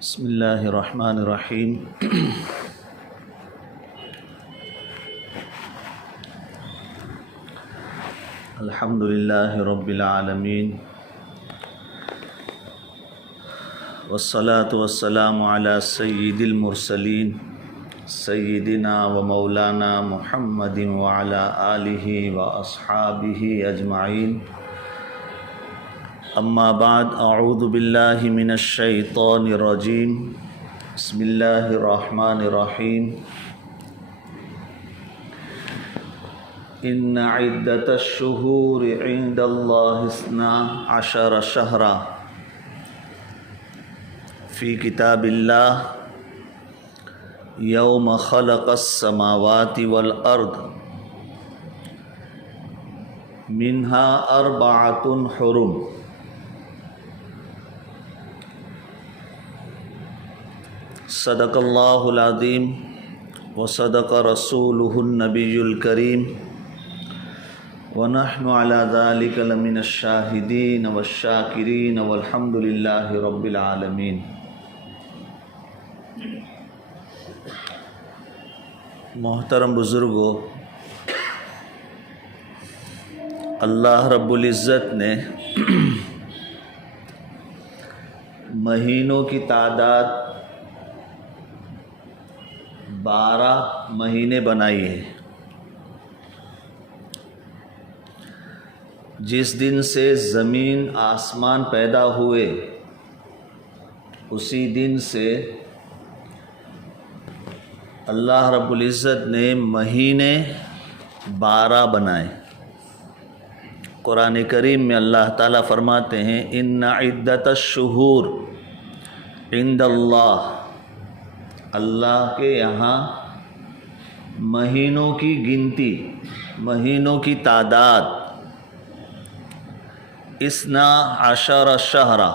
بسم اللہ الرحمن الرحیم الحمد للہ رب العالمین والصلاة والسلام علی سید المرسلین سیدنا و مولانا محمد وعلی آلہ و اصحابہ اجمعین اما بعد اعوذ باللہ من الشیطان الرجیم بسم اللہ الرحمن الرحیم ان عدۃ الشہور عند اللہ 12 شہرا فی کتاب اللہ یوم خلق السماوات والارض منها 4 حرم صدق اللہ العظیم وصدق رسولہ النبی الکریم ونحن علی ذلک لمن الشاہدین والشاکرین والحمد للہ رب العالمین۔ محترم بزرگوں، اللہ رب العزت نے مہینوں کی تعداد 12 مہینے بنائی ہے۔ جس دن سے زمین آسمان پیدا ہوئے اسی دن سے اللہ رب العزت نے مہینے 12 بنائے۔ قرآن کریم میں اللہ تعالیٰ فرماتے ہیں ان عدۃ الشہور عند اللہ، اللہ کے یہاں مہینوں کی گنتی، مہینوں کی تعداد 12 شہرا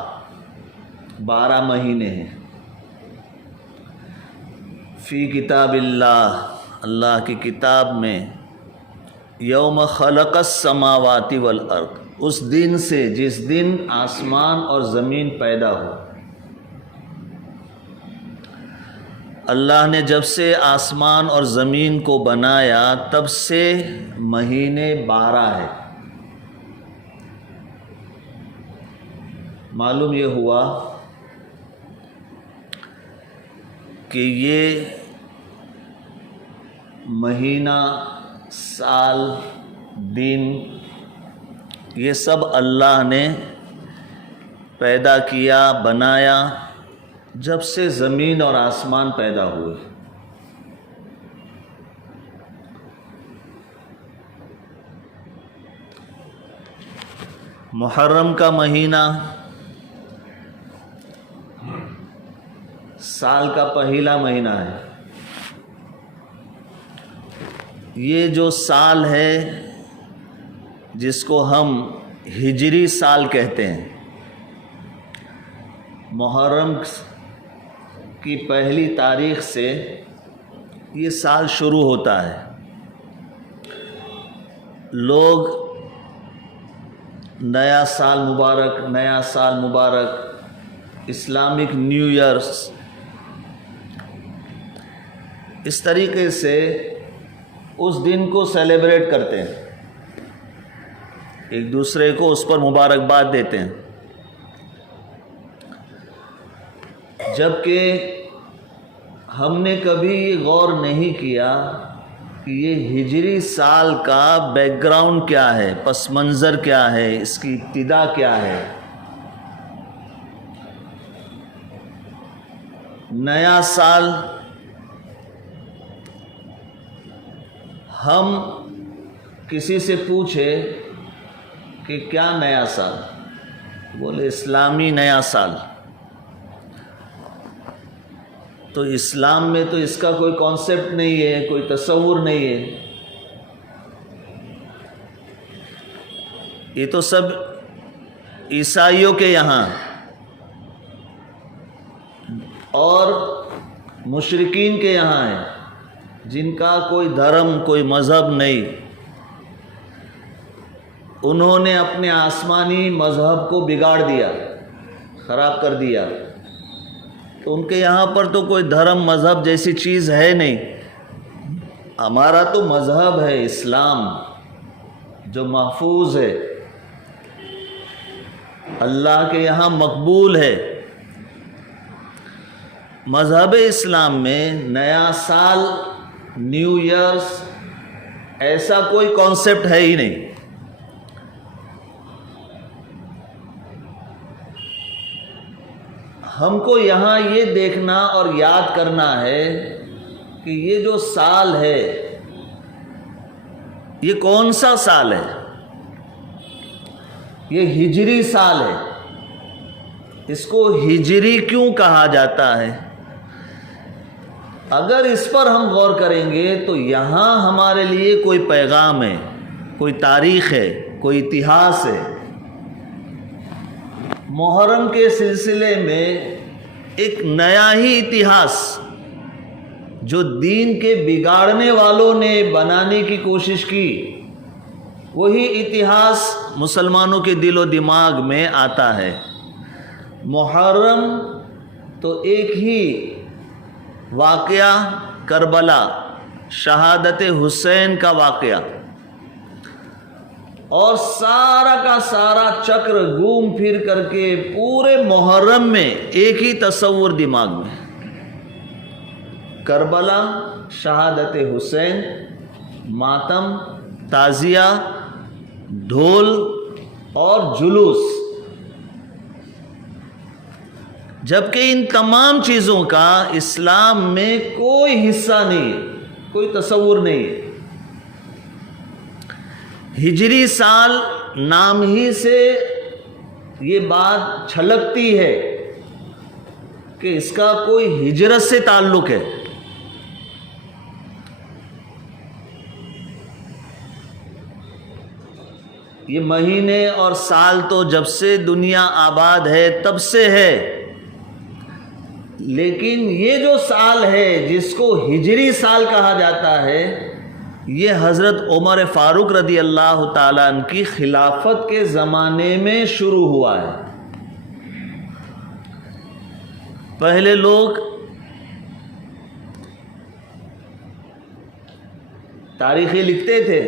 12 مہینے ہیں۔ فی کتاب اللہ، اللہ کی کتاب میں یوم خلق السماوات والارض، اس دن سے جس دن آسمان اور زمین پیدا ہو۔ اللہ نے جب سے آسمان اور زمین کو بنایا تب سے مہینے 12 ہے۔ معلوم یہ ہوا کہ یہ مہینہ، سال، دن، یہ سب اللہ نے پیدا کیا، بنایا جب سے زمین اور آسمان پیدا ہوئے۔ محرم کا مہینہ سال کا پہلا مہینہ ہے۔ یہ جو سال ہے جس کو ہم ہجری سال کہتے ہیں، محرم کی پہلی تاریخ سے یہ سال شروع ہوتا ہے۔ لوگ نیا سال مبارک، نیا سال مبارک، اسلامک نیو ایئرس، اس طریقے سے اس دن کو سیلیبریٹ کرتے ہیں، ایک دوسرے کو اس پر مبارکباد دیتے ہیں۔ جبکہ ہم نے کبھی غور نہیں کیا کہ یہ ہجری سال کا بیک گراؤنڈ کیا ہے، پس منظر کیا ہے، اس کی ابتدا کیا ہے۔ نیا سال ہم کسی سے پوچھے کہ کیا نیا سال، بولے اسلامی نیا سال۔ تو اسلام میں تو اس کا کوئی کانسیپٹ نہیں ہے، کوئی تصور نہیں ہے۔ یہ تو سب عیسائیوں کے یہاں اور مشرکین کے یہاں ہے، جن کا کوئی دھرم، کوئی مذہب نہیں۔ انہوں نے اپنے آسمانی مذہب کو بگاڑ دیا، خراب کر دیا۔ تو ان کے یہاں پر تو کوئی دھرم مذہب جیسی چیز ہے نہیں. ہمارا تو مذہب ہے اسلام جو محفوظ ہے، اللہ کے یہاں مقبول ہے. مذہب اسلام میں نیا سال، نیو ایئرس ایسا کوئی کانسیپٹ ہے ہی نہیں. ہم کو یہاں یہ دیکھنا اور یاد کرنا ہے کہ یہ جو سال ہے یہ کون سا سال ہے. یہ ہجری سال ہے. اس کو ہجری کیوں کہا جاتا ہے؟ اگر اس پر ہم غور کریں گے تو یہاں ہمارے لیے کوئی پیغام ہے، کوئی تاریخ ہے، کوئی اتہاس ہے. محرم کے سلسلے میں ایک نیا ہی اتہاس جو دین کے بگاڑنے والوں نے بنانے کی کوشش کی، وہی اتہاس مسلمانوں کے دل و دماغ میں آتا ہے. محرم تو ایک ہی واقعہ، کربلا، شہادت حسین کا واقعہ، اور سارا کا سارا چکر گھوم پھر کر کے پورے محرم میں ایک ہی تصور دماغ میں، کربلا، شہادت حسین، ماتم، تعزیہ، ڈھول اور جلوس. جبکہ ان تمام چیزوں کا اسلام میں کوئی حصہ نہیں ہے، کوئی تصور نہیں ہے. ہجری سال نام ہی سے یہ بات چھلکتی ہے کہ اس کا کوئی ہجرت سے تعلق ہے. یہ مہینے اور سال تو جب سے دنیا آباد ہے تب سے ہے، لیکن یہ جو سال ہے جس کو ہجری سال کہا جاتا ہے، یہ حضرت عمر فاروق رضی اللہ تعالیٰ عنہ کی خلافت کے زمانے میں شروع ہوا ہے. پہلے لوگ تاریخیں لکھتے تھے،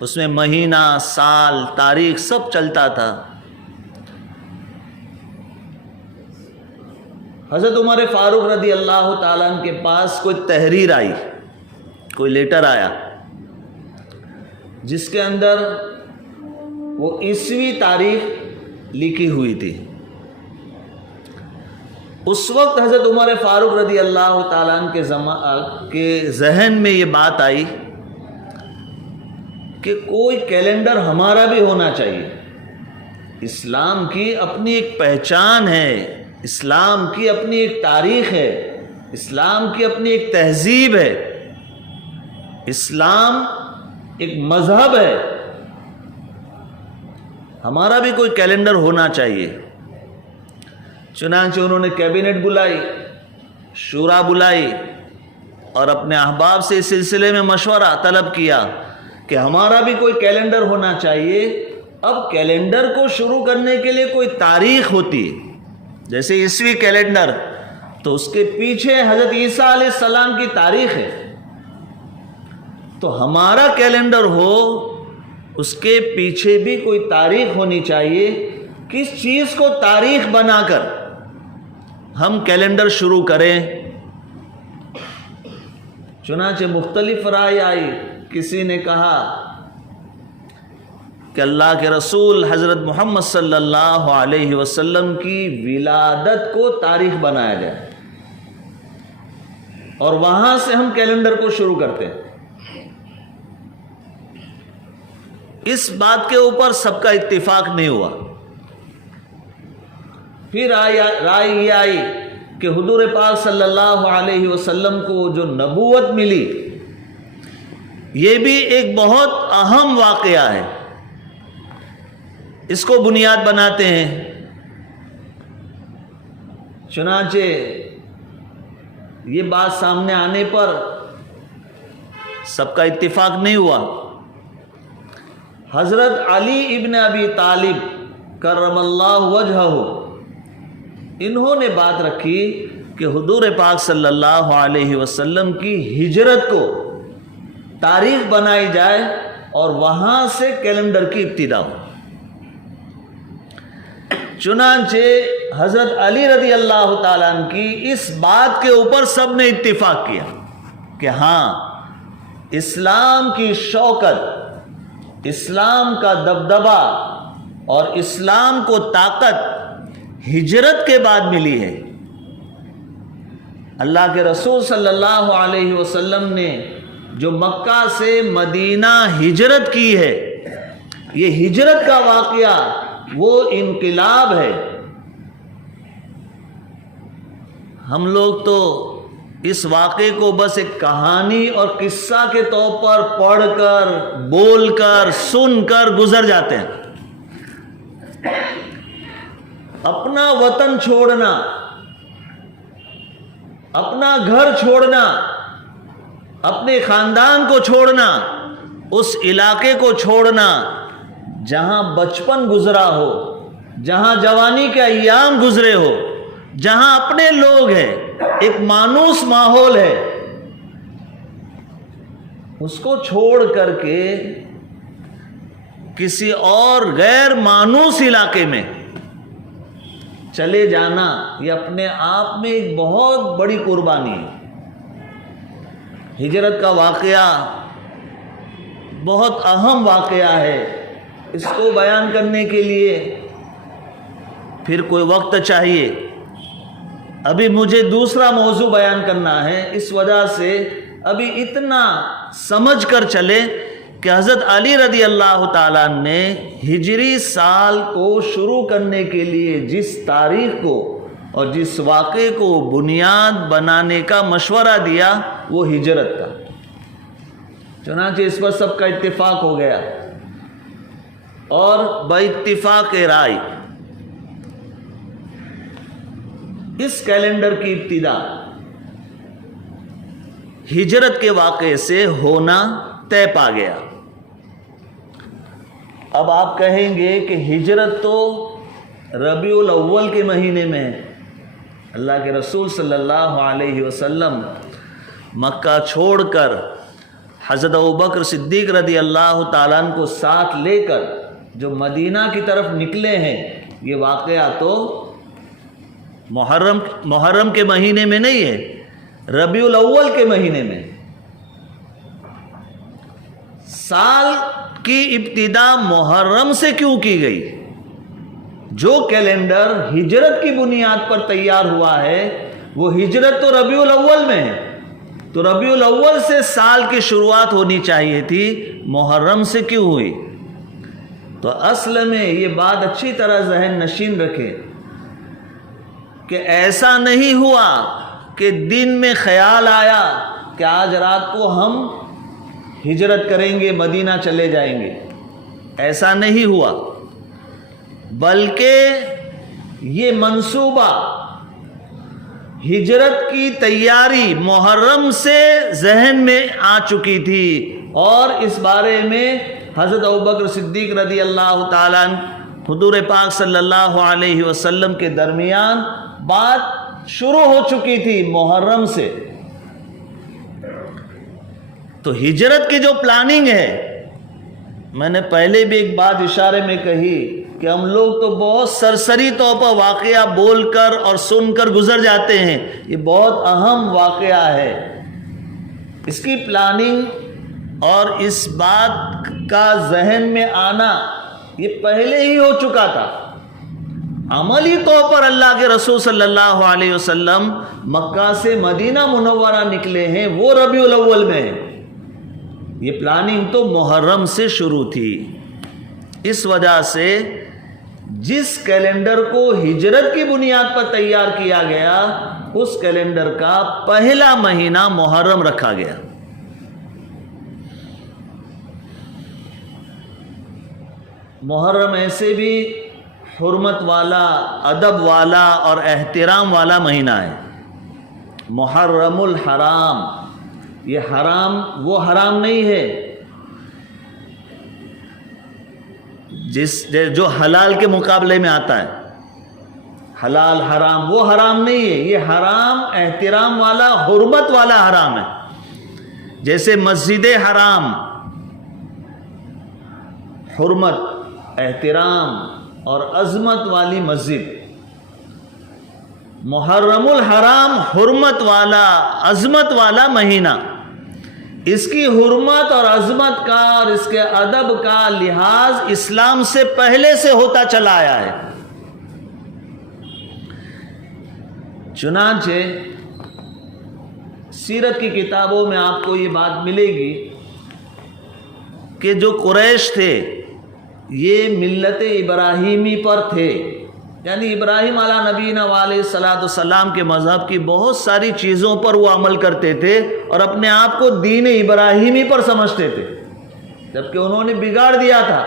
اس میں مہینہ، سال، تاریخ سب چلتا تھا. حضرت عمر فاروق رضی اللہ تعالیٰ عنہ کے پاس کوئی تحریر آئی، کوئی لیٹر آیا جس کے اندر وہ عیسوی تاریخ لکھی ہوئی تھی. اس وقت حضرت عمر فاروق رضی اللہ تعالیٰ عنہ کے ذہن میں یہ بات آئی کہ کوئی کیلنڈر ہمارا بھی ہونا چاہیے. اسلام کی اپنی ایک پہچان ہے، اسلام کی اپنی ایک تاریخ ہے، اسلام کی اپنی ایک تہذیب ہے، اسلام ایک مذہب ہے. ہمارا بھی کوئی کیلنڈر ہونا چاہیے. چنانچہ انہوں نے کیبنٹ بلائی، شورا بلائی اور اپنے احباب سے اس سلسلے میں مشورہ طلب کیا کہ ہمارا بھی کوئی کیلنڈر ہونا چاہیے. اب کیلنڈر کو شروع کرنے کے لیے کوئی تاریخ ہوتی ہے، جیسے عیسوی کیلنڈر تو اس کے پیچھے حضرت عیسیٰ علیہ السلام کی تاریخ ہے. تو ہمارا کیلنڈر ہو، اس کے پیچھے بھی کوئی تاریخ ہونی چاہیے. کس چیز کو تاریخ بنا کر ہم کیلنڈر شروع کریں؟ چنانچہ مختلف رائے آئی. کسی نے کہا کہ اللہ کے رسول حضرت محمد صلی اللہ علیہ وسلم کی ولادت کو تاریخ بنایا جائے اور وہاں سے ہم کیلنڈر کو شروع کرتے ہیں. اس بات کے اوپر سب کا اتفاق نہیں ہوا. پھر رائے یہ آئی کہ حضور پاک صلی اللہ علیہ وسلم کو جو نبوت ملی یہ بھی ایک بہت اہم واقعہ ہے، اس کو بنیاد بناتے ہیں. چنانچہ یہ بات سامنے آنے پر سب کا اتفاق نہیں ہوا. حضرت علی ابن ابی طالب کرم اللہ وجہہ انہوں نے بات رکھی کہ حضور پاک صلی اللہ علیہ وسلم کی ہجرت کو تاریخ بنائی جائے اور وہاں سے کیلنڈر کی ابتدا ہو۔ چنانچہ حضرت علی رضی اللہ تعالیٰ عنہ کی اس بات کے اوپر سب نے اتفاق کیا کہ ہاں، اسلام کی شوکت، اسلام کا دبدبہ اور اسلام کو طاقت ہجرت کے بعد ملی ہے۔ اللہ کے رسول صلی اللہ علیہ وسلم نے جو مکہ سے مدینہ ہجرت کی ہے، یہ ہجرت کا واقعہ وہ انقلاب ہے۔ ہم لوگ تو اس واقعے کو بس ایک کہانی اور قصہ کے طور پر پڑھ کر، بول کر، سن کر گزر جاتے ہیں۔ اپنا وطن چھوڑنا، اپنا گھر چھوڑنا، اپنے خاندان کو چھوڑنا، اس علاقے کو چھوڑنا جہاں بچپن گزرا ہو، جہاں جوانی کے ایام گزرے ہو، جہاں اپنے لوگ ہیں، ایک مانوس ماحول ہے، اس کو چھوڑ کر کے کسی اور غیر مانوس علاقے میں چلے جانا، یہ اپنے آپ میں ایک بہت بڑی قربانی ہے۔ ہجرت کا واقعہ بہت اہم واقعہ ہے۔ اس کو بیان کرنے کے لیے پھر کوئی وقت چاہیے۔ ابھی مجھے دوسرا موضوع بیان کرنا ہے، اس وجہ سے ابھی اتنا سمجھ کر چلے کہ حضرت علی رضی اللہ تعالیٰ نے ہجری سال کو شروع کرنے کے لیے جس تاریخ کو اور جس واقعے کو بنیاد بنانے کا مشورہ دیا وہ ہجرت کا۔ چنانچہ اس پر سب کا اتفاق ہو گیا، اور باتفاق رائے اس کیلنڈر کی ابتدا ہجرت کے واقعے سے ہونا طے پا گیا۔ اب آپ کہیں گے کہ ہجرت تو ربیع الاول کے مہینے میں ہے۔ اللہ کے رسول صلی اللہ علیہ وسلم مکہ چھوڑ کر حضرت ابوبکر صدیق رضی اللہ تعالیٰ عنہ کو ساتھ لے کر جو مدینہ کی طرف نکلے ہیں، یہ واقعہ تو محرم کے مہینے میں نہیں ہے، ربیع الاول کے مہینے میں۔ سال کی ابتدا محرم سے کیوں کی گئی؟ جو کیلنڈر ہجرت کی بنیاد پر تیار ہوا ہے وہ ہجرت تو ربیع الاول میں ہے، تو ربیع الاول سے سال کی شروعات ہونی چاہیے تھی، محرم سے کیوں ہوئی؟ تو اصل میں یہ بات اچھی طرح ذہن نشین رکھیں کہ ایسا نہیں ہوا کہ دن میں خیال آیا کہ آج رات کو ہم ہجرت کریں گے، مدینہ چلے جائیں گے، ایسا نہیں ہوا، بلکہ یہ منصوبہ ہجرت کی تیاری محرم سے ذہن میں آ چکی تھی، اور اس بارے میں حضرت ابوبکر صدیق رضی اللہ تعالیٰ عنہ حضور پاک صلی اللہ علیہ وسلم کے درمیان بات شروع ہو چکی تھی محرم سے۔ تو ہجرت کی جو پلاننگ ہے، میں نے پہلے بھی ایک بات اشارے میں کہی کہ ہم لوگ تو بہت سرسری طور پر واقعہ بول کر اور سن کر گزر جاتے ہیں، یہ بہت اہم واقعہ ہے۔ اس کی پلاننگ اور اس بات کا ذہن میں آنا یہ پہلے ہی ہو چکا تھا۔ عملی طور پر اللہ کے رسول صلی اللہ علیہ وسلم مکہ سے مدینہ منورہ نکلے ہیں، وہ ربیع الاول میں ہے، یہ پلاننگ تو محرم سے شروع تھی۔ اس وجہ سے جس کیلنڈر کو ہجرت کی بنیاد پر تیار کیا گیا، اس کیلنڈر کا پہلا مہینہ محرم رکھا گیا۔ محرم ایسے بھی حرمت والا، ادب والا اور احترام والا مہینہ ہے، محرم الحرام۔ یہ حرام وہ حرام نہیں ہے جو حلال کے مقابلے میں آتا ہے، حلال حرام وہ حرام نہیں ہے، یہ حرام احترام والا، حرمت والا حرام ہے. جیسے مسجد حرام حرمت، احترام اور عظمت والی مسجد، محرم الحرام حرمت والا عظمت والا مہینہ، اس کی حرمت اور عظمت کا اور اس کے ادب کا لحاظ اسلام سے پہلے سے ہوتا چلا آیا ہے. چنانچہ سیرت کی کتابوں میں آپ کو یہ بات ملے گی کہ جو قریش تھے یہ ملت ابراہیمی پر تھے، یعنی ابراہیم علیہ نبینا علیہ الصلوۃ والسلام کے مذہب کی بہت ساری چیزوں پر وہ عمل کرتے تھے اور اپنے آپ کو دین ابراہیمی پر سمجھتے تھے، جبکہ انہوں نے بگاڑ دیا تھا.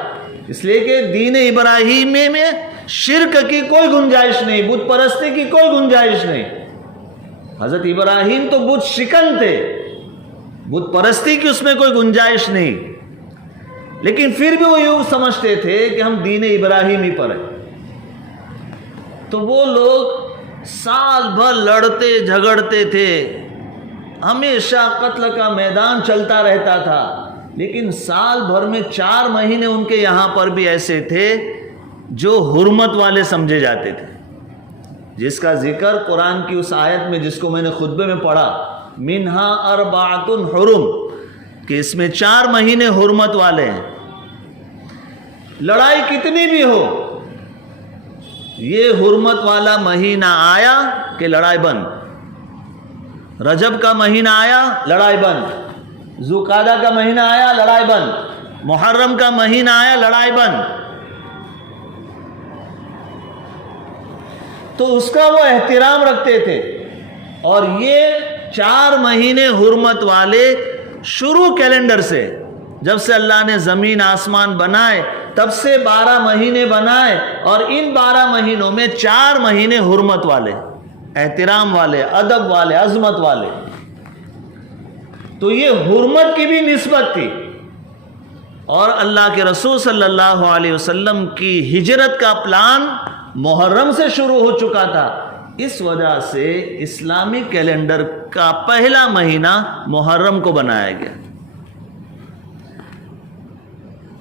اس لیے کہ دین ابراہیمی میں شرک کی کوئی گنجائش نہیں، بت پرستی کی کوئی گنجائش نہیں. حضرت ابراہیم تو بت شکن تھے، بت پرستی کی اس میں کوئی گنجائش نہیں، لیکن پھر بھی وہ یوں سمجھتے تھے کہ ہم دین ابراہیمی پر ہیں. تو وہ لوگ سال بھر لڑتے جھگڑتے تھے، ہمیشہ قتل کا میدان چلتا رہتا تھا، لیکن سال بھر میں 4 مہینے ان کے یہاں پر بھی ایسے تھے جو حرمت والے سمجھے جاتے تھے، جس کا ذکر قرآن کی اس آیت میں جس کو میں نے خطبے میں پڑھا، منہا اربعۃ حرم، کہ اس میں 4 مہینے حرمت والے ہیں. لڑائی کتنی بھی ہو، یہ حرمت والا مہینہ آیا کہ لڑائی بند، رجب کا مہینہ آیا لڑائی بند، ذوالقعدہ کا مہینہ آیا لڑائی بند، محرم کا مہینہ آیا لڑائی بند. تو اس کا وہ احترام رکھتے تھے. اور یہ 4 مہینے حرمت والے شروع کیلنڈر سے، جب سے اللہ نے زمین آسمان بنائے تب سے 12 مہینے بنائے، اور ان 12 مہینوں میں 4 مہینے حرمت والے، احترام والے، ادب والے، عظمت والے. تو یہ حرمت کی بھی نسبت تھی. اور اللہ کے رسول صلی اللہ علیہ وسلم کی ہجرت کا پلان محرم سے شروع ہو چکا تھا. اس وجہ سے اسلامی کیلنڈر کا پہلا مہینہ محرم کو بنایا گیا.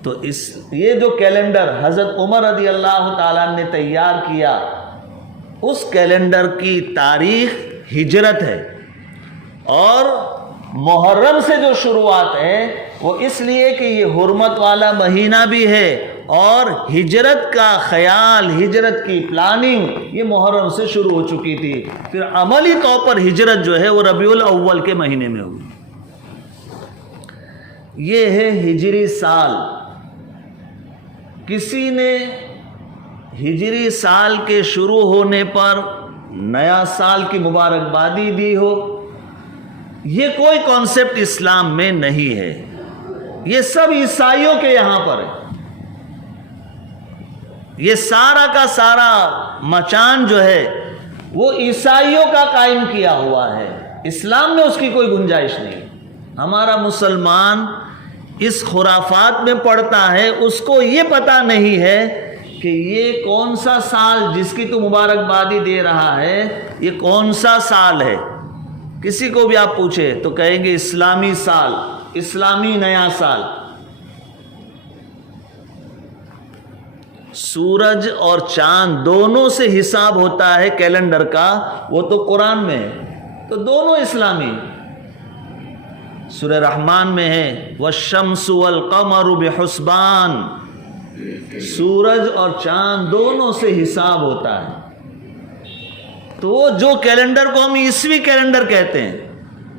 تو یہ جو کیلنڈر حضرت عمر رضی اللہ تعالیٰ نے تیار کیا، اس کیلنڈر کی تاریخ ہجرت ہے. اور محرم سے جو شروعات ہے وہ اس لیے کہ یہ حرمت والا مہینہ بھی ہے، اور ہجرت کا خیال، ہجرت کی پلاننگ یہ محرم سے شروع ہو چکی تھی. پھر عملی طور پر ہجرت جو ہے وہ ربیع الاول کے مہینے میں ہوئی. یہ ہے ہجری سال. کسی نے ہجری سال کے شروع ہونے پر نیا سال کی مبارکبادی دی ہو، یہ کوئی کانسیپٹ اسلام میں نہیں ہے. یہ سب عیسائیوں کے یہاں پر ہے. یہ سارا کا سارا مچان جو ہے وہ عیسائیوں کا قائم کیا ہوا ہے. اسلام میں اس کی کوئی گنجائش نہیں. ہمارا مسلمان اس خرافات میں پڑتا ہے، اس کو یہ پتہ نہیں ہے کہ یہ کون سا سال جس کی تو مبارکبادی دے رہا ہے یہ کون سا سال ہے. کسی کو بھی آپ پوچھے تو کہیں گے اسلامی سال، اسلامی نیا سال. سورج اور چاند دونوں سے حساب ہوتا ہے کیلنڈر کا، وہ تو قرآن میں ہے، تو دونوں اسلامی. سورہ رحمان میں ہے والشمس والقمر بحسبان، سورج اور چاند دونوں سے حساب ہوتا ہے. تو جو کیلنڈر کو ہم عیسوی کیلنڈر کہتے ہیں،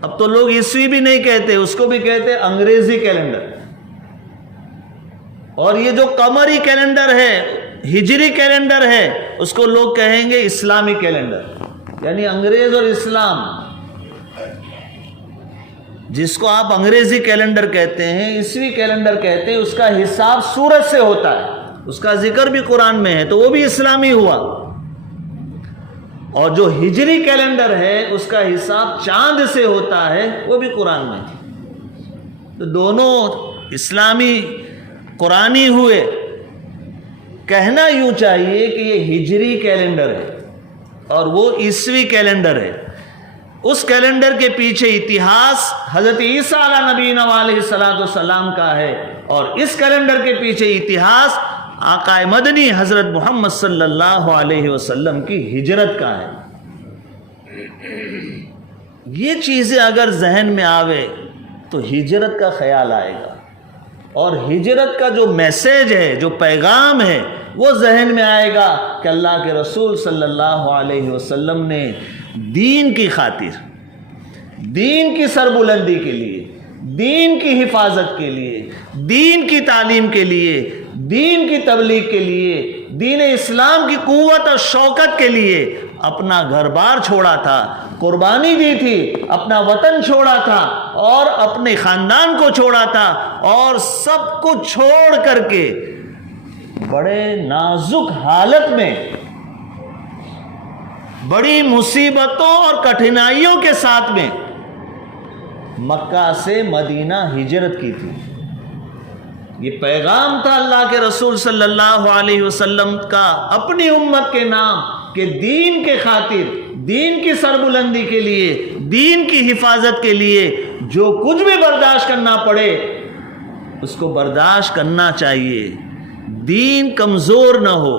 اب تو لوگ عیسوی بھی نہیں کہتے، اس کو بھی کہتے ہیں انگریزی کیلنڈر. اور یہ جو قمری کیلنڈر ہے، ہجری کیلنڈر ہے، اس کو لوگ کہیں گے اسلامی کیلنڈر. یعنی انگریز اور اسلام، جس کو آپ انگریزی کیلنڈر کہتے ہیں، عیسوی کیلنڈر کہتے ہیں، اس کا حساب سورج سے ہوتا ہے. اس کا ذکر بھی قرآن میں ہے تو وہ بھی اسلامی ہوا. اور جو ہجری کیلنڈر ہے اس کا حساب چاند سے ہوتا ہے، وہ بھی قرآن میں. تو دونوں اسلامی قرآنی ہوئے. کہنا یوں چاہیے کہ یہ ہجری کیلنڈر ہے، اور وہ عیسوی کیلنڈر ہے. اس کیلنڈر کے پیچھے اتہاس حضرت عیسیٰ علیہ نبینا علیہ الصلوۃ والسلام کا ہے، اور اس کیلنڈر کے پیچھے اتہاس آقا مدنی حضرت محمد صلی اللہ علیہ وسلم کی ہجرت کا ہے. یہ چیزیں اگر ذہن میں آوے تو ہجرت کا خیال آئے گا، اور ہجرت کا جو میسیج ہے، جو پیغام ہے، وہ ذہن میں آئے گا کہ اللہ کے رسول صلی اللہ علیہ وسلم نے دین کی خاطر، دین کی سربلندی کے لیے، دین کی حفاظت کے لیے، دین کی تعلیم کے لیے، دین کی تبلیغ کے لیے، دین اسلام کی قوت اور شوکت کے لیے اپنا گھر بار چھوڑا تھا، قربانی دی تھی، اپنا وطن چھوڑا تھا، اور اپنے خاندان کو چھوڑا تھا، اور سب کچھ چھوڑ کر کے بڑے نازک حالت میں، بڑی مصیبتوں اور کٹھنائیوں کے ساتھ میں مکہ سے مدینہ ہجرت کی تھی. یہ پیغام تھا اللہ کے رسول صلی اللہ علیہ وسلم کا اپنی امت کے نام کہ دین کے خاطر، دین کی سربلندی کے لیے، دین کی حفاظت کے لیے جو کچھ بھی برداشت کرنا پڑے اس کو برداشت کرنا چاہیے. دین کمزور نہ ہو،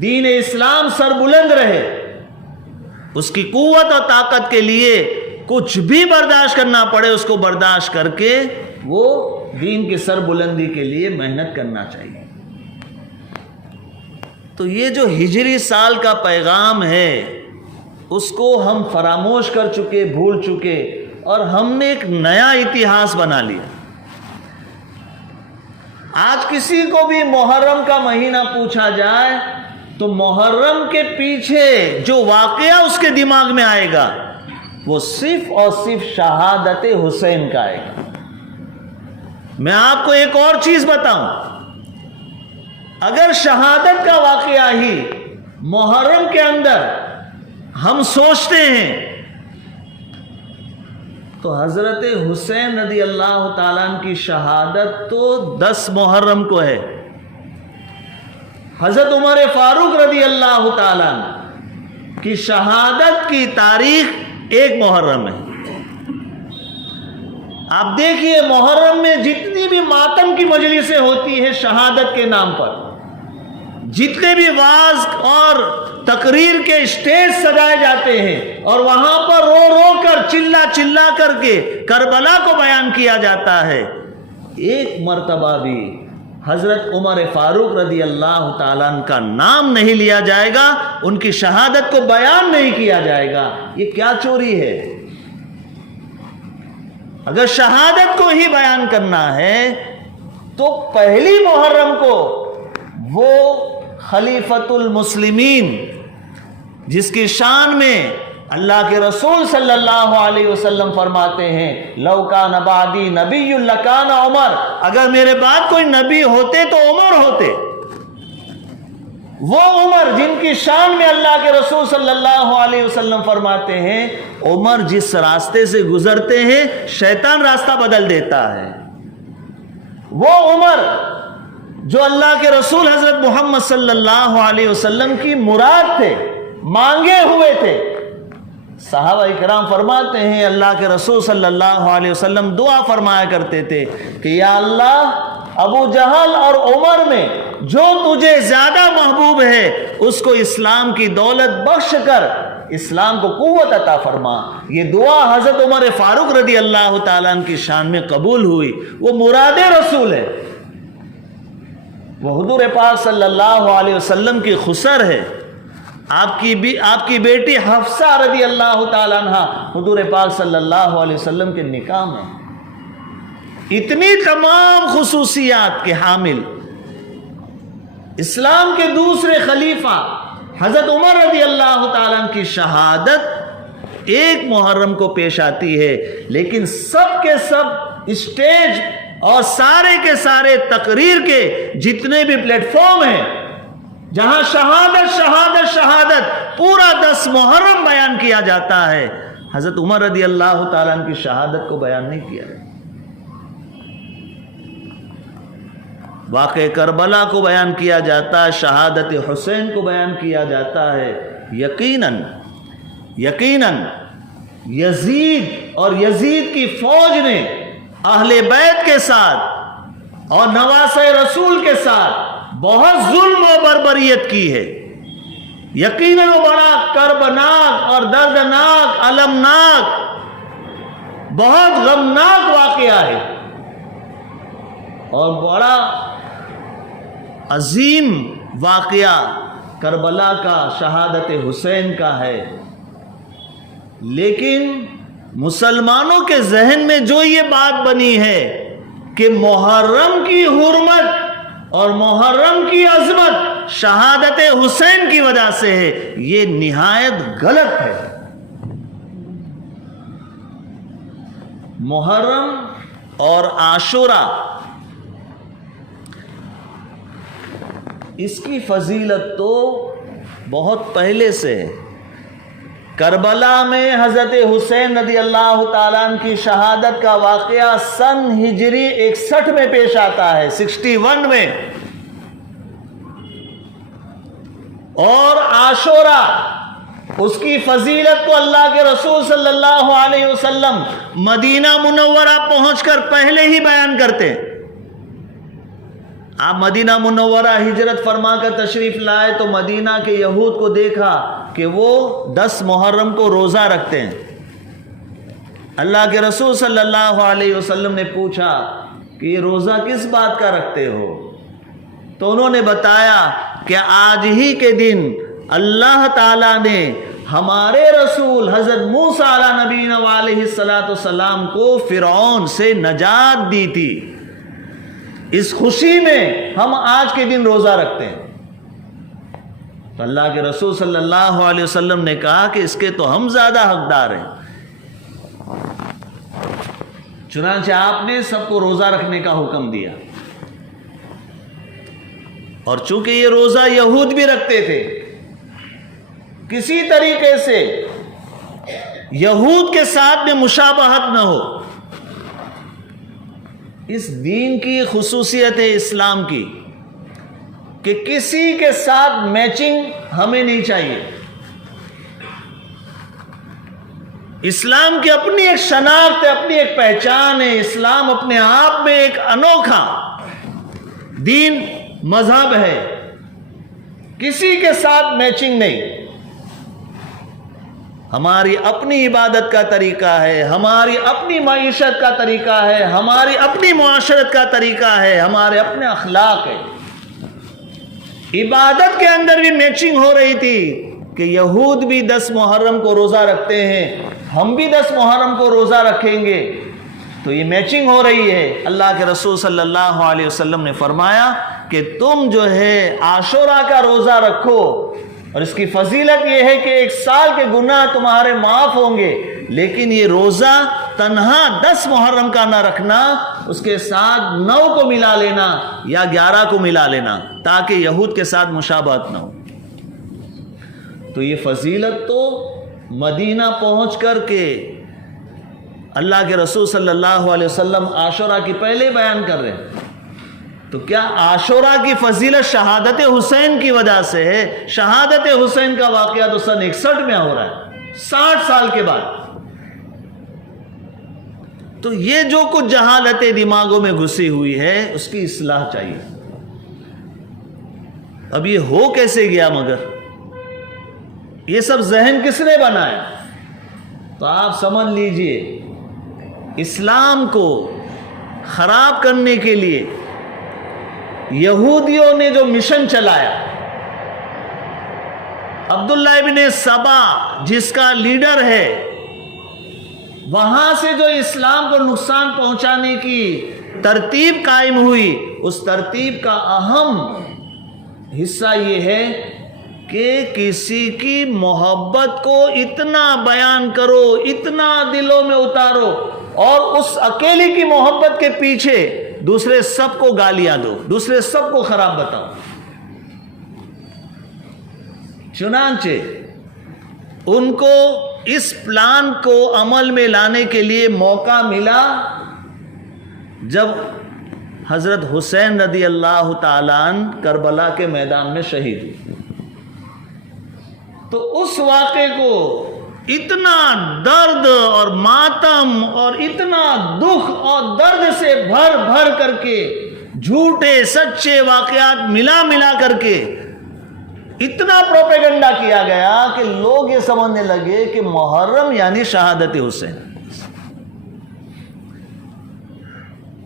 دین اسلام سربلند رہے، اس کی قوت اور طاقت کے لیے کچھ بھی برداشت کرنا پڑے اس کو برداشت کر کے وہ دین کی سربلندی کے لیے محنت کرنا چاہیے. تو یہ جو ہجری سال کا پیغام ہے اس کو ہم فراموش کر چکے، بھول چکے، اور ہم نے ایک نیا اتہاس بنا لیا. آج کسی کو بھی محرم کا مہینہ پوچھا جائے تو محرم کے پیچھے جو واقعہ اس کے دماغ میں آئے گا وہ صرف اور صرف شہادت حسین کا آئے گا. میں آپ کو ایک اور چیز بتاؤں، اگر شہادت کا واقعہ ہی محرم کے اندر ہم سوچتے ہیں تو حضرت حسین رضی اللہ تعالیٰ عنہ کی شہادت تو 10 محرم کو ہے. حضرت عمر فاروق رضی اللہ تعالیٰ عنہ کی شہادت کی تاریخ 1 محرم ہے. آپ دیکھیے محرم میں جتنی بھی ماتم کی مجلسیں ہوتی ہیں شہادت کے نام پر، جتنے بھی واعظ اور تقریر کے اسٹیج سجائے جاتے ہیں اور وہاں پر رو رو کر، چلا چلا کر کے کربلا کو بیان کیا جاتا ہے، ایک مرتبہ بھی حضرت عمر فاروق رضی اللہ تعالیٰ عنہ کا نام نہیں لیا جائے گا، ان کی شہادت کو بیان نہیں کیا جائے گا. یہ کیا چوری ہے؟ اگر شہادت کو ہی بیان کرنا ہے تو پہلی محرم کو وہ خلیفۃ المسلمین جس کی شان میں اللہ کے رسول صلی اللہ علیہ وسلم فرماتے ہیں لو کان بعدی نبی لکان عمر، اگر میرے بعد کوئی نبی ہوتے تو عمر ہوتے. وہ عمر جن کی شان میں اللہ کے رسول صلی اللہ علیہ وسلم فرماتے ہیں عمر جس راستے سے گزرتے ہیں شیطان راستہ بدل دیتا ہے. وہ عمر جو اللہ کے رسول حضرت محمد صلی اللہ علیہ وسلم کی مراد تھے، مانگے ہوئے تھے. صحابہ اکرام فرماتے ہیں اللہ کے رسول صلی اللہ علیہ وسلم دعا فرمایا کرتے تھے کہ یا اللہ ابو جہل اور عمر میں جو تجھے زیادہ محبوب ہے اس کو اسلام کی دولت بخش کر اسلام کو قوت عطا فرما. یہ دعا حضرت عمر فاروق رضی اللہ تعالیٰ عنہ کی شان میں قبول ہوئی. وہ مراد رسول ہے، وہ حضور پاک صلی اللہ علیہ وسلم کی خسر ہے. آپ کی بیٹی حفصہ رضی اللہ تعالیٰ عنہ حضور پاک صلی اللہ علیہ وسلم کے نکاح میں. اتنی تمام خصوصیات کے حامل اسلام کے دوسرے خلیفہ حضرت عمر رضی اللہ تعالیٰ عنہ کی شہادت 1 محرم کو پیش آتی ہے. لیکن سب کے سب اسٹیج اور سارے کے سارے تقریر کے جتنے بھی پلیٹ فارم ہیں جہاں شہادت شہادت شہادت پورا 10 محرم بیان کیا جاتا ہے، حضرت عمر رضی اللہ تعالیٰ عنہ کی شہادت کو بیان نہیں کیا. واقع کربلا کو بیان کیا جاتا ہے، شہادت حسین کو بیان کیا جاتا ہے، یقیناً یزید اور یزید کی فوج نے اہل بیت کے ساتھ اور نواسۂ رسول کے ساتھ بہت ظلم و بربریت کی ہے۔ یقیناً وہ بڑا کربناک اور دردناک، المناک، بہت غمناک واقعہ ہے اور بڑا عظیم واقعہ کربلا کا، شہادت حسین کا ہے۔ لیکن مسلمانوں کے ذہن میں جو یہ بات بنی ہے کہ محرم کی حرمت اور محرم کی عظمت شہادت حسین کی وجہ سے ہے، یہ نہایت غلط ہے۔ محرم اور عاشورہ اس کی فضیلت تو بہت پہلے سے ہے۔ کربلا میں حضرت حسین رضی اللہ تعالیٰ عنہ کی شہادت کا واقعہ سن ہجری 61 میں پیش آتا ہے، 61 میں، اور عاشورہ اس کی فضیلت کو اللہ کے رسول صلی اللہ علیہ وسلم مدینہ منورہ پہنچ کر پہلے ہی بیان کرتے ہیں۔ آپ مدینہ منورہ ہجرت فرما کر تشریف لائے تو مدینہ کے یہود کو دیکھا کہ وہ 10 محرم کو روزہ رکھتے ہیں۔ اللہ کے رسول صلی اللہ علیہ وسلم نے پوچھا کہ یہ روزہ کس بات کا رکھتے ہو؟ تو انہوں نے بتایا کہ آج ہی کے دن اللہ تعالیٰ نے ہمارے رسول حضرت موسیٰ علیہ نبینا علیہ السلام کو فرعون سے نجات دی تھی، اس خوشی میں ہم آج کے دن روزہ رکھتے ہیں۔ تو اللہ کے رسول صلی اللہ علیہ وسلم نے کہا کہ اس کے تو ہم زیادہ حقدار ہیں۔ چنانچہ آپ نے سب کو روزہ رکھنے کا حکم دیا، اور چونکہ یہ روزہ یہود بھی رکھتے تھے، کسی طریقے سے یہود کے ساتھ میں مشابہت نہ ہو۔ اس دین کی خصوصیت ہے اسلام کی کہ کسی کے ساتھ میچنگ ہمیں نہیں چاہیے۔ اسلام کی اپنی ایک شناخت ہے، اپنی ایک پہچان ہے۔ اسلام اپنے آپ میں ایک انوکھا دین مذہب ہے، کسی کے ساتھ میچنگ نہیں۔ ہماری اپنی عبادت کا طریقہ ہے، ہماری اپنی معیشت کا طریقہ ہے، ہماری اپنی معاشرت کا طریقہ ہے، ہمارے اپنے اخلاق ہے۔ عبادت کے اندر بھی میچنگ ہو رہی تھی کہ یہود بھی 10 محرم کو روزہ رکھتے ہیں، ہم بھی 10 محرم کو روزہ رکھیں گے، تو یہ میچنگ ہو رہی ہے۔ اللہ کے رسول صلی اللہ علیہ وسلم نے فرمایا کہ تم جو ہے عاشورہ کا روزہ رکھو، اور اس کی فضیلت یہ ہے کہ 1 سال کے گناہ تمہارے معاف ہوں گے، لیکن یہ روزہ تنہا 10 محرم کا نہ رکھنا، اس کے ساتھ 9 کو ملا لینا یا 11 کو ملا لینا، تاکہ یہود کے ساتھ مشابہت نہ ہو۔ تو یہ فضیلت تو مدینہ پہنچ کر کے اللہ کے رسول صلی اللہ علیہ وسلم عاشورہ کی پہلے بیان کر رہے ہیں۔ تو کیا عاشورہ کی فضیلت شہادت حسین کی وجہ سے ہے؟ شہادت حسین کا واقعہ تو سن 61 میں ہو رہا ہے، 60 سال کے بعد۔ تو یہ جو کچھ جہالتیں دماغوں میں گھسی ہوئی ہے، اس کی اصلاح چاہیے۔ اب یہ ہو کیسے گیا؟ مگر یہ سب ذہن کس نے بنایا؟ تو آپ سمجھ لیجئے، اسلام کو خراب کرنے کے لیے یہودیوں نے جو مشن چلایا، عبداللہ ابن سبا جس کا لیڈر ہے، وہاں سے جو اسلام کو نقصان پہنچانے کی ترتیب قائم ہوئی، اس ترتیب کا اہم حصہ یہ ہے کہ کسی کی محبت کو اتنا بیان کرو، اتنا دلوں میں اتارو، اور اس اکیلی کی محبت کے پیچھے دوسرے سب کو گالیاں دو، دوسرے سب کو خراب بتاؤ۔ چنانچہ ان کو اس پلان کو عمل میں لانے کے لیے موقع ملا جب حضرت حسین رضی اللہ تعالیٰ عنہ کربلا کے میدان میں شہید ہوئے. تو اس واقعے کو اتنا درد اور ماتم اور اتنا دکھ اور درد سے بھر بھر کر کے جھوٹے سچے واقعات ملا کر کے اتنا پروپیگنڈا کیا گیا کہ لوگ یہ سمجھنے لگے کہ محرم یعنی شہادت حسین.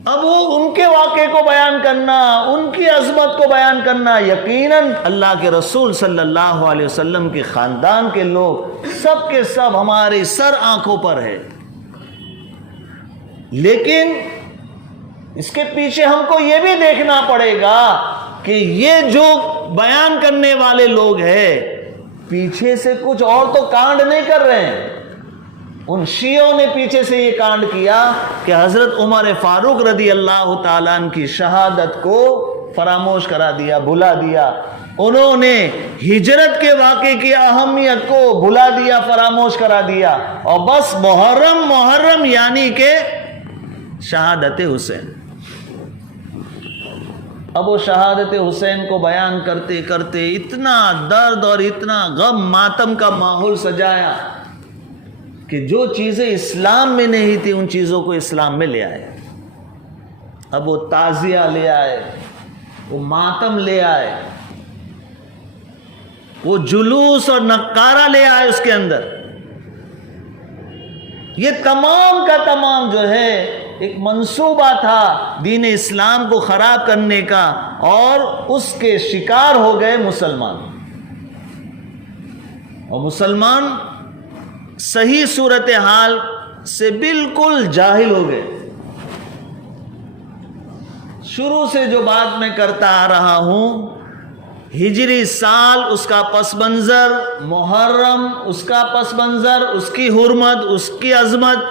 اب وہ ان کے واقعے کو بیان کرنا، ان کی عظمت کو بیان کرنا، یقیناً اللہ کے رسول صلی اللہ علیہ وسلم کے خاندان کے لوگ سب کے سب ہماری سر آنکھوں پر ہے. لیکن اس کے پیچھے ہم کو یہ بھی دیکھنا پڑے گا کہ یہ جو بیان کرنے والے لوگ ہیں پیچھے سے کچھ اور تو کانڈ نہیں کر رہے ہیں. ان شیعوں نے پیچھے سے یہ کانڈ کیا کہ حضرت عمر فاروق رضی اللہ تعالیٰ عنہ کی شہادت کو فراموش کرا دیا، بھلا دیا. انہوں نے ہجرت کے واقعے کی اہمیت کو بھلا دیا، فراموش کرا دیا، اور بس محرم یعنی کہ شہادت حسین. اب وہ شہادت حسین کو بیان کرتے کرتے اتنا درد اور اتنا غم ماتم کا ماحول سجایا کہ جو چیزیں اسلام میں نہیں تھی ان چیزوں کو اسلام میں لے آئے. اب وہ تعزیہ لے آئے، وہ ماتم لے آئے، وہ جلوس اور نقارہ لے آئے اس کے اندر. یہ تمام کا تمام جو ہے ایک منصوبہ تھا دین اسلام کو خراب کرنے کا، اور اس کے شکار ہو گئے مسلمان. اور مسلمان صحیح صورتحال سے بالکل جاہل ہو گئے. شروع سے جو بات میں کرتا آ رہا ہوں، ہجری سال اس کا پس منظر، محرم اس کا پس منظر، اس کی حرمت، اس کی عظمت،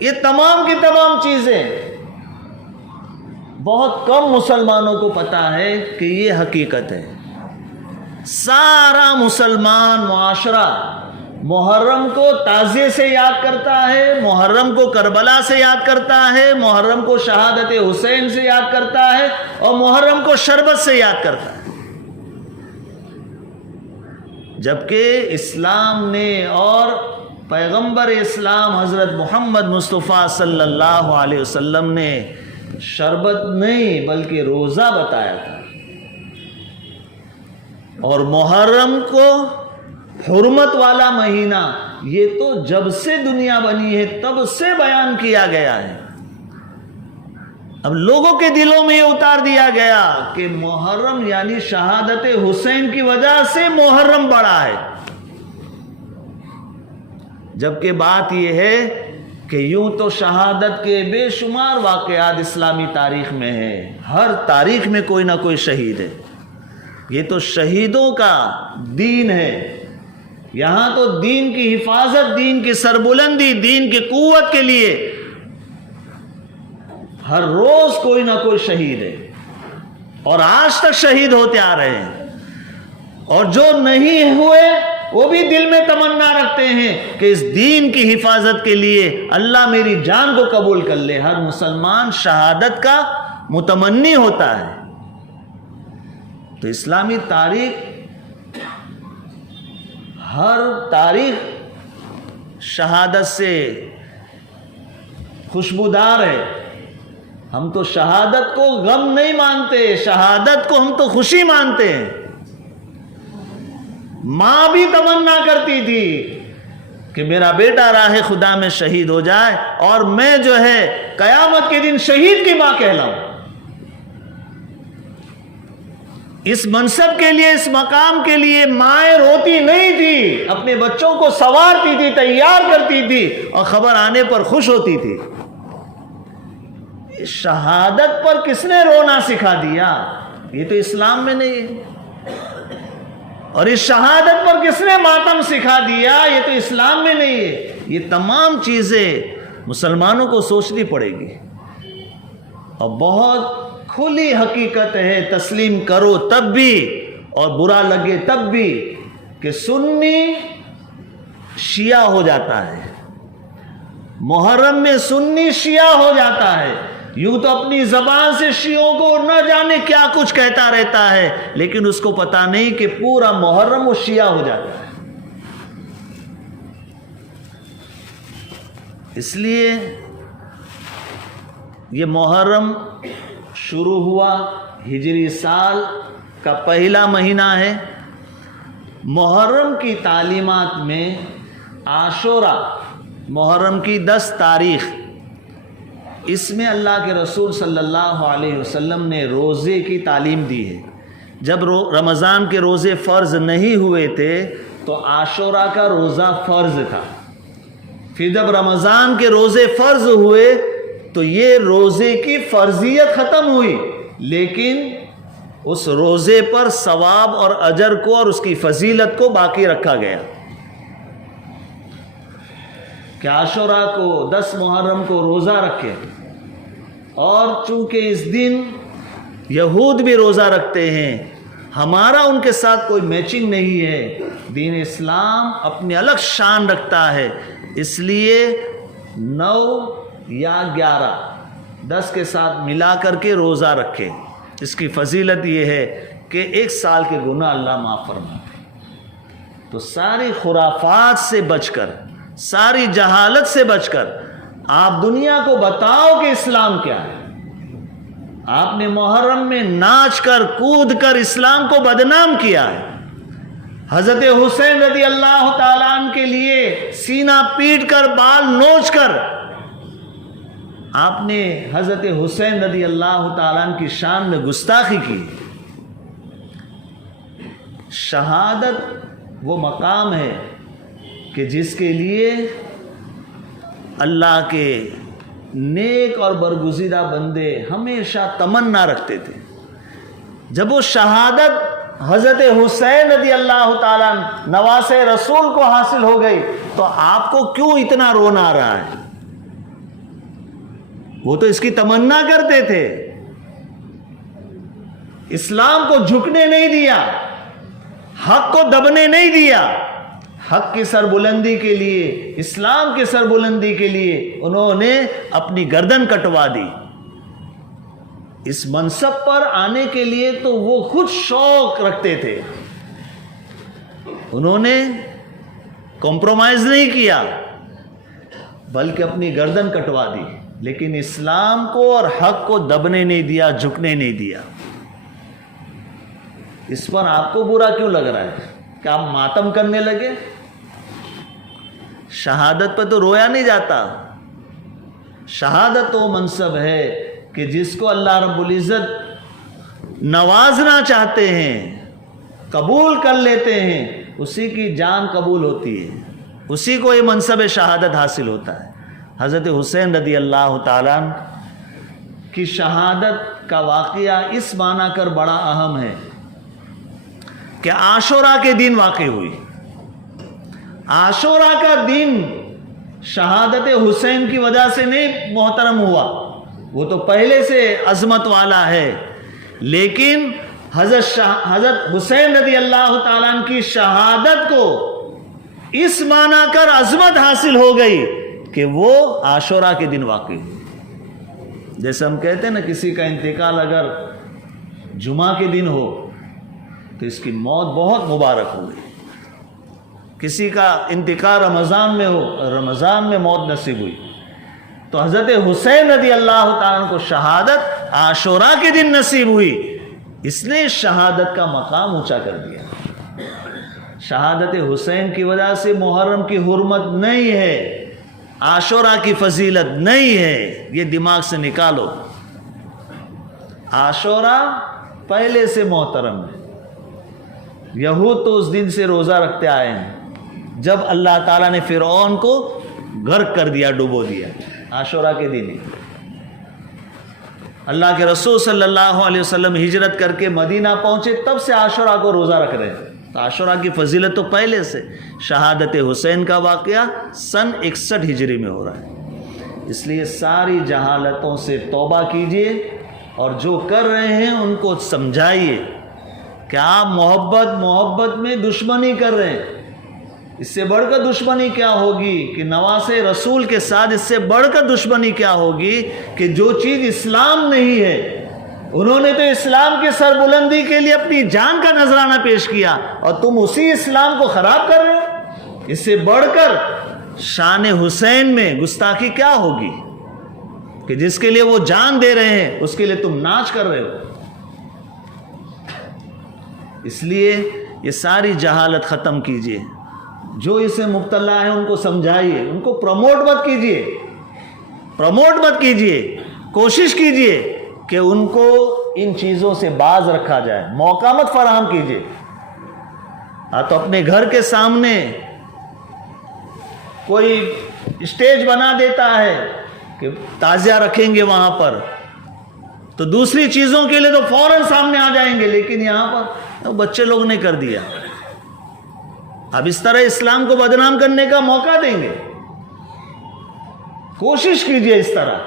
یہ تمام کی تمام چیزیں بہت کم مسلمانوں کو پتا ہے کہ یہ حقیقت ہے. سارا مسلمان معاشرہ محرم کو تعزیے سے یاد کرتا ہے، محرم کو کربلا سے یاد کرتا ہے، محرم کو شہادت حسین سے یاد کرتا ہے، اور محرم کو شربت سے یاد کرتا ہے. جبکہ اسلام نے اور پیغمبر اسلام حضرت محمد مصطفیٰ صلی اللہ علیہ وسلم نے شربت نہیں بلکہ روزہ بتایا تھا. اور محرم کو حرمت والا مہینہ یہ تو جب سے دنیا بنی ہے تب سے بیان کیا گیا ہے. اب لوگوں کے دلوں میں یہ اتار دیا گیا کہ محرم یعنی شہادت حسین کی وجہ سے محرم بڑا ہے. جبکہ بات یہ ہے کہ یوں تو شہادت کے بے شمار واقعات اسلامی تاریخ میں ہیں، ہر تاریخ میں کوئی نہ کوئی شہید ہے. یہ تو شہیدوں کا دین ہے. یہاں تو دین کی حفاظت، دین کی سربلندی، دین کی قوت کے لیے ہر روز کوئی نہ کوئی شہید ہے، اور آج تک شہید ہوتے آ رہے ہیں. اور جو نہیں ہوئے وہ بھی دل میں تمنا رکھتے ہیں کہ اس دین کی حفاظت کے لیے اللہ میری جان کو قبول کر لے. ہر مسلمان شہادت کا متمنی ہوتا ہے. تو اسلامی تاریخ، ہر تاریخ شہادت سے خوشبودار ہے. ہم تو شہادت کو غم نہیں مانتے، شہادت کو ہم تو خوشی مانتے ہیں. ماں بھی تمنا کرتی تھی کہ میرا بیٹا راہ خدا میں شہید ہو جائے اور میں جو ہے قیامت کے دن شہید کی ماں کہلاؤں. اس منصب کے لیے، اس مقام کے لیے مائیں روتی نہیں تھی، اپنے بچوں کو سنوارتی تھی، تیار کرتی تھی، اور خبر آنے پر خوش ہوتی تھی. شہادت پر کس نے رونا سکھا دیا؟ یہ تو اسلام میں نہیں ہے. اور اس شہادت پر کس نے ماتم سکھا دیا؟ یہ تو اسلام میں نہیں ہے. یہ تمام چیزیں مسلمانوں کو سوچنی پڑے گی. اور بہت کھلی حقیقت ہے، تسلیم کرو تب بھی اور برا لگے تب بھی، کہ سنی شیعہ ہو جاتا ہے. محرم میں سنی شیعہ ہو جاتا ہے. یوں تو اپنی زبان سے شیعوں کو نہ جانے کیا کچھ کہتا رہتا ہے، لیکن اس کو پتہ نہیں کہ پورا محرم وہ شیعہ ہو جاتا ہے۔ اس لیے یہ محرم شروع ہوا، ہجری سال کا پہلا مہینہ ہے۔ محرم کی تعلیمات میں عاشورہ، محرم کی 10 تاریخ، اس میں اللہ کے رسول صلی اللہ علیہ وسلم نے روزے کی تعلیم دی ہے۔ جب رمضان کے روزے فرض نہیں ہوئے تھے تو عاشورہ کا روزہ فرض تھا، پھر جب رمضان کے روزے فرض ہوئے تو یہ روزے کی فرضیت ختم ہوئی، لیکن اس روزے پر ثواب اور اجر کو اور اس کی فضیلت کو باقی رکھا گیا کہ عاشورہ کو 10 محرم کو روزہ رکھے۔ اور چونکہ اس دن یہود بھی روزہ رکھتے ہیں، ہمارا ان کے ساتھ کوئی میچنگ نہیں ہے، دین اسلام اپنی الگ شان رکھتا ہے، اس لیے 9 یا 11 10 کے ساتھ ملا کر کے روزہ رکھے۔ اس کی فضیلت یہ ہے کہ 1 سال کے گناہ اللہ معاف فرماتے ہیں۔ تو ساری خرافات سے بچ کر، ساری جہالت سے بچ کر آپ دنیا کو بتاؤ کہ اسلام کیا ہے۔ آپ نے محرم میں ناچ کر کود کر اسلام کو بدنام کیا ہے۔ حضرت حسین رضی اللہ تعالیٰ عنہ کے لیے سینہ پیٹ کر بال نوچ کر آپ نے حضرت حسین رضی اللہ تعالیٰ عنہ کی شان میں گستاخی کی۔ شہادت وہ مقام ہے کہ جس کے لیے اللہ کے نیک اور برگزیدہ بندے ہمیشہ تمنا رکھتے تھے۔ جب وہ شہادت حضرت حسین رضی اللہ تعالیٰ نواسے رسول کو حاصل ہو گئی تو آپ کو کیوں اتنا رونا آ رہا ہے؟ وہ تو اس کی تمنا کرتے تھے، اسلام کو جھکنے نہیں دیا، حق کو دبنے نہیں دیا۔ حق کی سربلندی کے لیے، اسلام کی سربلندی کے لیے انہوں نے اپنی گردن کٹوا دی۔ اس منصب پر آنے کے لیے تو وہ خود شوق رکھتے تھے، انہوں نے کمپرومائز نہیں کیا بلکہ اپنی گردن کٹوا دی، لیکن اسلام کو اور حق کو دبنے نہیں دیا، جھکنے نہیں دیا۔ اس پر آپ کو برا کیوں لگ رہا ہے کہ آپ ماتم کرنے لگے؟ شہادت پہ تو رویا نہیں جاتا۔ شہادت وہ منصب ہے کہ جس کو اللہ رب العزت نوازنا چاہتے ہیں، قبول کر لیتے ہیں، اسی کی جان قبول ہوتی ہے، اسی کو یہ منصب شہادت حاصل ہوتا ہے۔ حضرت حسین رضی اللہ تعالیٰ کی شہادت کا واقعہ اس معنی کر بڑا اہم ہے کہ عاشورہ کے دن واقع ہوئی۔ عاشورہ کا دن شہادت حسین کی وجہ سے نہیں محترم ہوا، وہ تو پہلے سے عظمت والا ہے، لیکن حضرت حسین رضی اللہ تعالیٰ عنہ کی شہادت کو اس معنی کر عظمت حاصل ہو گئی کہ وہ عاشورہ کے دن واقع ہوئی۔ جیسے ہم کہتے ہیں نا، کسی کا انتقال اگر جمعہ کے دن ہو تو اس کی موت بہت مبارک ہو گئی، کسی کا انتقال رمضان میں ہو، رمضان میں موت نصیب ہوئی، تو حضرت حسین رضی اللہ تعالیٰ کو شہادت عاشورہ کے دن نصیب ہوئی، اس نے شہادت کا مقام اونچا کر دیا۔ شہادت حسین کی وجہ سے محرم کی حرمت نہیں ہے، عاشورہ کی فضیلت نہیں ہے، یہ دماغ سے نکالو۔ عاشورہ پہلے سے محترم ہے، یہود تو اس دن سے روزہ رکھتے آئے ہیں جب اللہ تعالیٰ نے فرعون کو غرق کر دیا، ڈبو دیا، عاشورہ کے دن ہی۔ اللہ کے رسول صلی اللہ علیہ وسلم ہجرت کر کے مدینہ پہنچے، تب سے عاشورہ کو روزہ رکھ رہے ہیں، تو عاشورہ کی فضیلت تو پہلے سے۔ شہادت حسین کا واقعہ سن 61 ہجری میں ہو رہا ہے، اس لیے ساری جہالتوں سے توبہ کیجئے اور جو کر رہے ہیں ان کو سمجھائیے کہ آپ محبت میں دشمنی کر رہے ہیں۔ اس سے بڑھ کر دشمنی کیا ہوگی کہ نواسے رسول کے ساتھ اس سے بڑھ کر دشمنی کیا ہوگی کہ جو چیز اسلام نہیں ہے، انہوں نے تو اسلام کی سربلندی کے لیے اپنی جان کا نذرانہ پیش کیا اور تم اسی اسلام کو خراب کر رہے ہو۔ اس سے بڑھ کر شان حسین میں گستاخی کیا ہوگی کہ جس کے لیے وہ جان دے رہے ہیں اس کے لیے تم ناچ کر رہے ہو۔ اس لیے یہ ساری جہالت ختم کیجئے، جو اسے مبتلا ہیں ان کو سمجھائیے، ان کو پروموٹ مت کیجئے، کوشش کیجئے کہ ان کو ان چیزوں سے باز رکھا جائے، موقع مت فراہم کیجئے۔ تو اپنے گھر کے سامنے کوئی اسٹیج بنا دیتا ہے کہ تعزیہ رکھیں گے وہاں پر، تو دوسری چیزوں کے لیے تو فوراً سامنے آ جائیں گے، لیکن یہاں پر بچے لوگ نے کر دیا۔ اب اس طرح اسلام کو بدنام کرنے کا موقع دیں گے۔ کوشش کیجئے اس طرح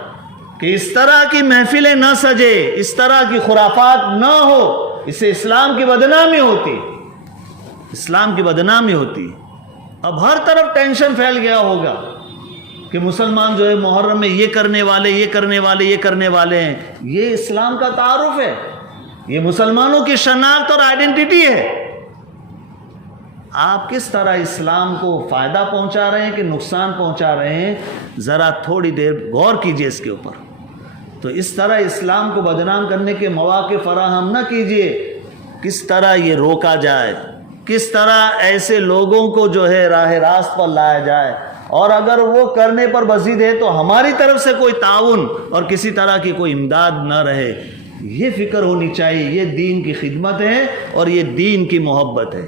کہ اس طرح کی محفلیں نہ سجے، اس طرح کی خرافات نہ ہو، اس سے اسلام کی بدنامی ہوتی۔ اب ہر طرف ٹینشن پھیل گیا ہوگا کہ مسلمان جو ہے محرم میں یہ کرنے والے ہیں۔ یہ اسلام کا تعارف ہے، یہ مسلمانوں کی شناخت اور آئیڈینٹی ہے۔ آپ کس طرح اسلام کو فائدہ پہنچا رہے ہیں کہ نقصان پہنچا رہے ہیں، ذرا تھوڑی دیر غور کیجئے اس کے اوپر۔ تو اس طرح اسلام کو بدنام کرنے کے مواقع فراہم نہ کیجئے۔ کس طرح یہ روکا جائے، کس طرح ایسے لوگوں کو جو ہے راہ راست پر لایا جائے، اور اگر وہ کرنے پر مزید ہے تو ہماری طرف سے کوئی تعاون اور کسی طرح کی کوئی امداد نہ رہے۔ یہ فکر ہونی چاہیے۔ یہ دین کی خدمت ہے اور یہ دین کی محبت ہے۔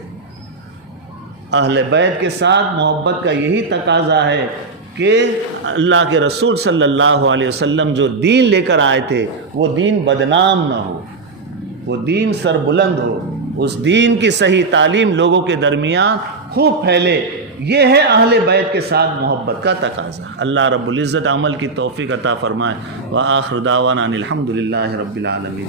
اہل بیت کے ساتھ محبت کا یہی تقاضا ہے کہ اللہ کے رسول صلی اللہ علیہ وسلم جو دین لے کر آئے تھے وہ دین بدنام نہ ہو، وہ دین سربلند ہو، اس دین کی صحیح تعلیم لوگوں کے درمیان خوب پھیلے۔ یہ ہے اہل بیت کے ساتھ محبت کا تقاضا۔ اللہ رب العزت عمل کی توفیق عطا فرمائے۔ وآخر دعوانا ان الحمد للہ رب العالمین۔